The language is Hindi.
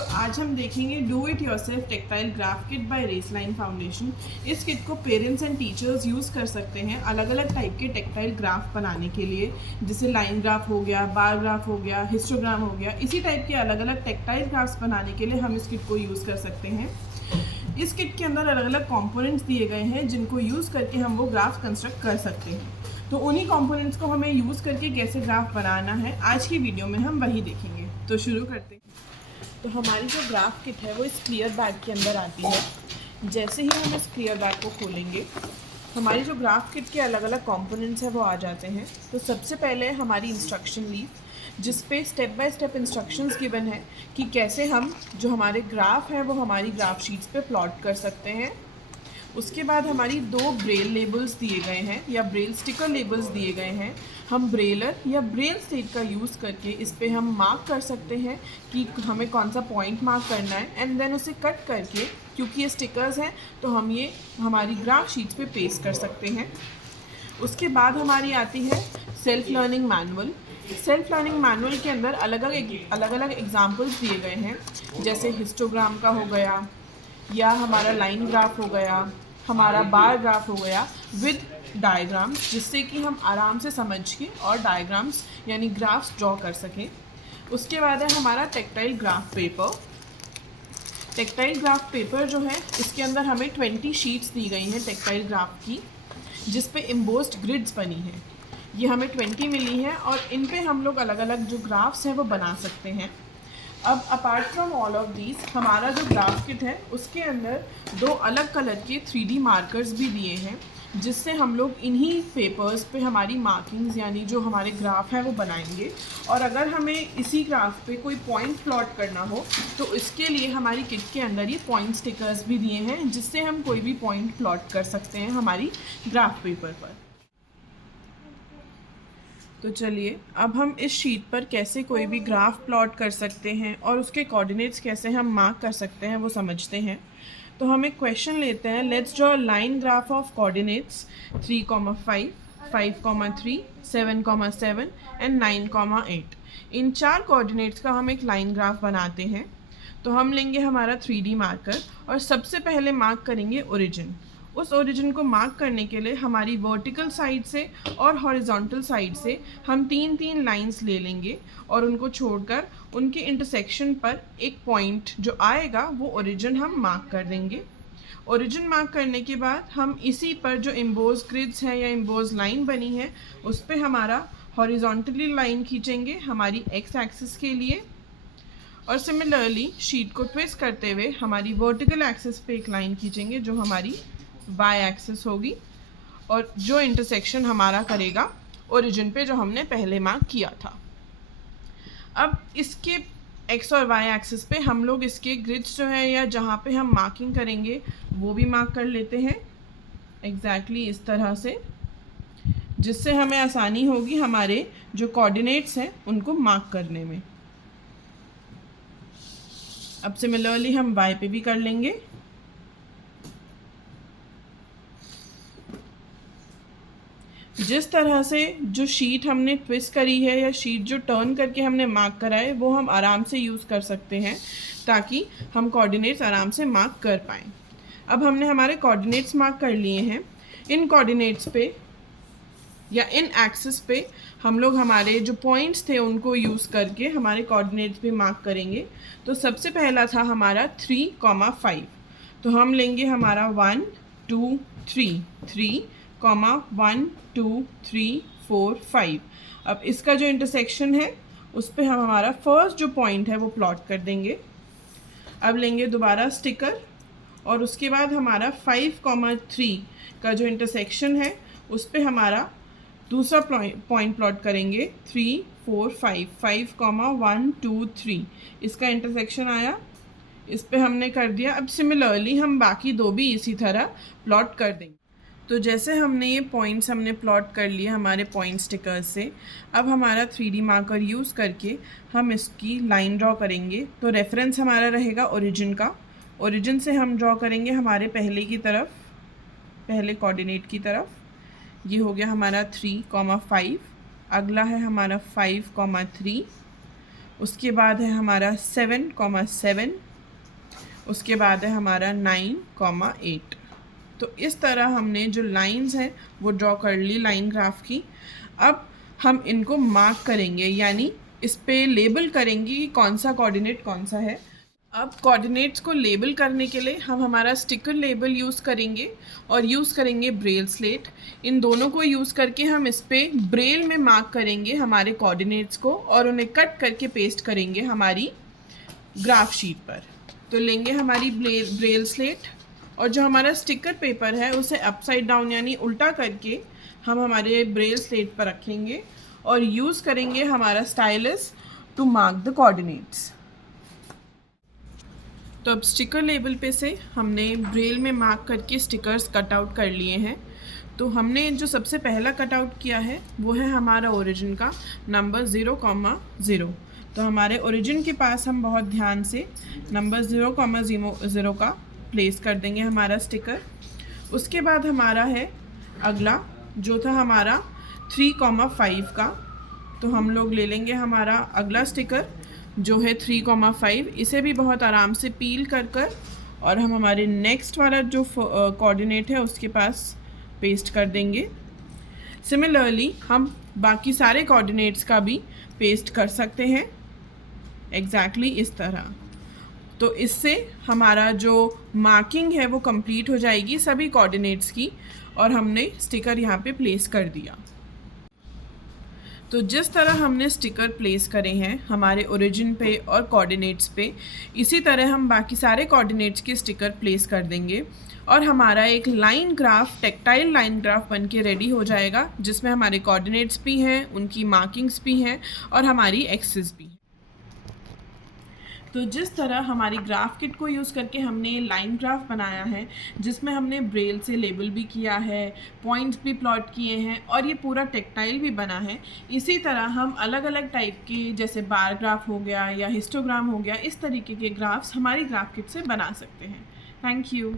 तो आज हम देखेंगे do it yourself tactile graph kit by Resline foundation. इस किट को पेरेंट्स एंड टीचर्स यूज़ कर सकते हैं अलग अलग टाइप के टेक्टाइल ग्राफ बनाने के लिए, जैसे लाइन ग्राफ हो गया, बार ग्राफ हो गया, हिस्टोग्राम हो गया। इसी टाइप के अलग अलग टेक्टाइल ग्राफ्स बनाने के लिए हम इस किट को यूज़ कर सकते हैं। इस किट के अंदर अलग अलग कंपोनेंट्स दिए गए हैं जिनको यूज़ करके हम वो ग्राफ कंस्ट्रक्ट कर सकते हैं। तो उन्हीं कंपोनेंट्स को हमें यूज़ करके कैसे ग्राफ बनाना है आज की वीडियो में हम वही देखेंगे। तो शुरू करते हैं। तो हमारी जो ग्राफ किट है वो इस क्लियर बैग के अंदर आती है। जैसे ही हम इस क्लियर बैग को खोलेंगे हमारी जो ग्राफ किट के अलग अलग कंपोनेंट्स हैं वो आ जाते हैं। तो सबसे पहले हमारी इंस्ट्रक्शन लीफ, जिस पे step by step instructions given है कि कैसे हम जो हमारे ग्राफ है वो हमारी ग्राफ शीट्स पे प्लॉट कर सकते हैं। उसके बाद हमारी दो ब्रेल लेबल्स दिए गए हैं या ब्रेल स्टिकर लेबल्स दिए गए हैं। हम ब्रेलर या ब्रेल स्लेट का यूज़ करके इस पे हम मार्क कर सकते हैं कि हमें कौन सा पॉइंट मार्क करना है, एंड देन उसे कट करके, क्योंकि ये स्टिकर्स हैं तो हम ये हमारी ग्राफ शीट्स पे पेस्ट कर सकते हैं। उसके बाद हमारी आती है self learning manual. Self learning manual के अंदर अलग अलग एग्जाम्पल्स दिए गए हैं, जैसे हिस्टोग्राम का हो गया या हमारा लाइन ग्राफ हो गया, हमारा बार ग्राफ हो गया विद डायग्राम्स, जिससे कि हम आराम से समझ के और डायग्राम्स यानी ग्राफ्स ड्रॉ कर सकें। उसके बाद है हमारा tactile graph paper. Tactile graph paper जो है इसके अंदर हमें 20 शीट्स दी गई हैं टेक्टाइल ग्राफ की, जिस पे एम्बोस्ड ग्रिड्स बनी हैं। ये हमें 20 मिली हैं और इन पे हम लोग अलग अलग जो ग्राफ्स हैं वो बना सकते हैं। अब apart from all of these हमारा जो ग्राफ किट है उसके अंदर दो अलग कलर के 3D मार्कर्स भी दिए हैं, जिससे हम लोग इन्हीं पेपर्स पे हमारी मार्किंग्स यानी जो हमारे ग्राफ है वो बनाएंगे। और अगर हमें इसी ग्राफ पे कोई पॉइंट प्लॉट करना हो तो इसके लिए हमारी किट के अंदर ये पॉइंट स्टिकर्स भी दिए हैं, जिससे हम कोई भी पॉइंट प्लॉट कर सकते हैं हमारी ग्राफ पेपर पर। तो चलिए अब हम इस शीट पर कैसे कोई भी ग्राफ प्लॉट कर सकते हैं और उसके कोऑर्डिनेट्स कैसे हम मार्क कर सकते हैं वो समझते हैं। तो हम एक क्वेश्चन लेते हैं, let's draw line graph of coordinates 3,5, 5,3, 7,7 and 9,8। इन चार कोऑर्डिनेट्स का हम एक लाइन ग्राफ बनाते हैं। तो हम लेंगे हमारा 3D मार्कर और सबसे पहले मार्क करेंगे ओरिजिन। उस ओरिजिन को मार्क करने के लिए हमारी वर्टिकल साइड से और हॉरिजॉन्टल साइड से हम 3-3 लाइंस ले लेंगे और उनको छोड़कर उनके इंटरसेक्शन पर एक पॉइंट जो आएगा वो ओरिजिन हम मार्क कर देंगे। ओरिजिन मार्क करने के बाद हम इसी पर जो एम्बोज ग्रिड्स है या एम्बोज लाइन बनी है उस पर हमारा हॉरिजॉन्टली लाइन खींचेंगे हमारी एक्स एक्सिस के लिए, और सिमिलरली शीट को ट्विस्ट करते हुए हमारी वर्टिकल एक्सिस पे एक लाइन खींचेंगे जो हमारी वाई एक्सिस होगी और जो इंटरसेक्शन हमारा करेगा ओरिजिन पे जो हमने पहले मार्क किया था। अब इसके एक्स और वाई एक्सिस पे हम लोग इसके ग्रिड्स जो है या जहाँ पे हम मार्किंग करेंगे वो भी मार्क कर लेते हैं एग्जैक्टली इस तरह से, जिससे हमें आसानी होगी हमारे जो कोऑर्डिनेट्स हैं उनको मार्क करने में। अब सिमिलरली हम वाई पे भी कर लेंगे। जिस तरह से जो शीट हमने ट्विस्ट करी है या शीट जो टर्न करके हमने मार्क करा है वो हम आराम से यूज़ कर सकते हैं ताकि हम कोऑर्डिनेट्स आराम से मार्क कर पाएँ। अब हमने हमारे कोऑर्डिनेट्स मार्क कर लिए हैं। इन कोऑर्डिनेट्स पे या इन एक्सिस पे हम लोग हमारे जो पॉइंट्स थे उनको यूज़ करके हमारे कोऑर्डिनेट्स पे मार्क करेंगे। तो सबसे पहला था हमारा 3,5। तो हम लेंगे हमारा 1, 2, 3, 3, 1, 2, 3, 4, 5। अब इसका जो इंटरसेक्शन है उस पर हम हमारा फर्स्ट जो पॉइंट है वो प्लॉट कर देंगे। अब लेंगे दोबारा स्टिकर और उसके बाद हमारा 5,3 का जो इंटरसेक्शन है उस पर हमारा दूसरा पॉइंट प्लॉट करेंगे 3, 4, 5, 1, 2, 3। इसका इंटरसेक्शन आया, इस पे हमने कर दिया। अब सिमिलरली हम बाकी दो भी इसी तरह प्लॉट कर देंगे। तो जैसे हमने ये पॉइंट्स हमने प्लॉट कर लिए हमारे पॉइंट स्टिकर्स से, अब हमारा 3D मार्कर यूज़ करके हम इसकी लाइन ड्रॉ करेंगे। तो रेफरेंस हमारा रहेगा ओरिजिन का। ओरिजिन से हम ड्रॉ करेंगे हमारे पहले की तरफ, पहले कोऑर्डिनेट की तरफ। ये हो गया हमारा 3,5। अगला है हमारा 5,3। उसके बाद है हमारा 7,7, उसके बाद है हमारा 9,8। तो इस तरह हमने जो लाइंस हैं वो ड्रॉ कर ली लाइन ग्राफ की। अब हम इनको मार्क करेंगे, यानी इस पे लेबल करेंगे कि कौन सा कोऑर्डिनेट कौन सा है। अब कोऑर्डिनेट्स को लेबल करने के लिए हम हमारा स्टिकर लेबल यूज़ करेंगे और यूज़ करेंगे ब्रेल स्लेट। इन दोनों को यूज़ करके हम इस पर ब्रेल में मार्क करेंगे हमारे कोऑर्डिनेट्स को और उन्हें कट करके पेस्ट करेंगे हमारी ग्राफ शीट पर। तो लेंगे हमारी ब्रेल स्लेट और जो हमारा स्टिकर पेपर है उसे अपसाइड डाउन यानी उल्टा करके हम हमारे ब्रेल स्लेट पर रखेंगे और यूज़ करेंगे हमारा stylus to mark the coordinates. तो अब स्टिकर लेबल पे से हमने ब्रेल में मार्क करके स्टिकर्स कट आउट कर लिए हैं। तो हमने जो सबसे पहला कट आउट किया है वो है हमारा ओरिजिन का नंबर 0,0। तो हमारे ओरिजिन के पास हम बहुत ध्यान से नंबर 0,0 का प्लेस कर देंगे हमारा स्टिकर। उसके बाद हमारा है अगला जो था हमारा 3,5 का। तो हम लोग ले लेंगे हमारा अगला स्टिकर जो है 3,5। इसे भी बहुत आराम से पील कर और हम हमारे नेक्स्ट वाला जो कोऑर्डिनेट है उसके पास पेस्ट कर देंगे। सिमिलरली हम बाकी सारे कोऑर्डिनेट्स का भी पेस्ट कर सकते हैं एग्जैक्टली इस तरह। तो इससे हमारा जो मार्किंग है वो कंप्लीट हो जाएगी सभी कोऑर्डिनेट्स की और हमने स्टिकर यहाँ पे प्लेस कर दिया। तो जिस तरह हमने स्टिकर प्लेस करे हैं हमारे ओरिजिन पे और कोऑर्डिनेट्स पे, इसी तरह हम बाकी सारे कोऑर्डिनेट्स के स्टिकर प्लेस कर देंगे और हमारा एक line graph, tactile line graph बन के रेडी हो जाएगा जिसमें हमारे कोऑर्डिनेट्स भी हैं, उनकी मार्किंग्स भी हैं और हमारी एक्सिस भी। तो जिस तरह हमारी ग्राफ किट को यूज़ करके हमने लाइन ग्राफ बनाया है जिसमें हमने ब्रेल से लेबल भी किया है, पॉइंट्स भी प्लॉट किए हैं और ये पूरा टेक्टाइल भी बना है, इसी तरह हम अलग अलग टाइप के जैसे बार ग्राफ हो गया या हिस्टोग्राम हो गया, इस तरीके के ग्राफ्स हमारी ग्राफ किट से बना सकते हैं। Thank you.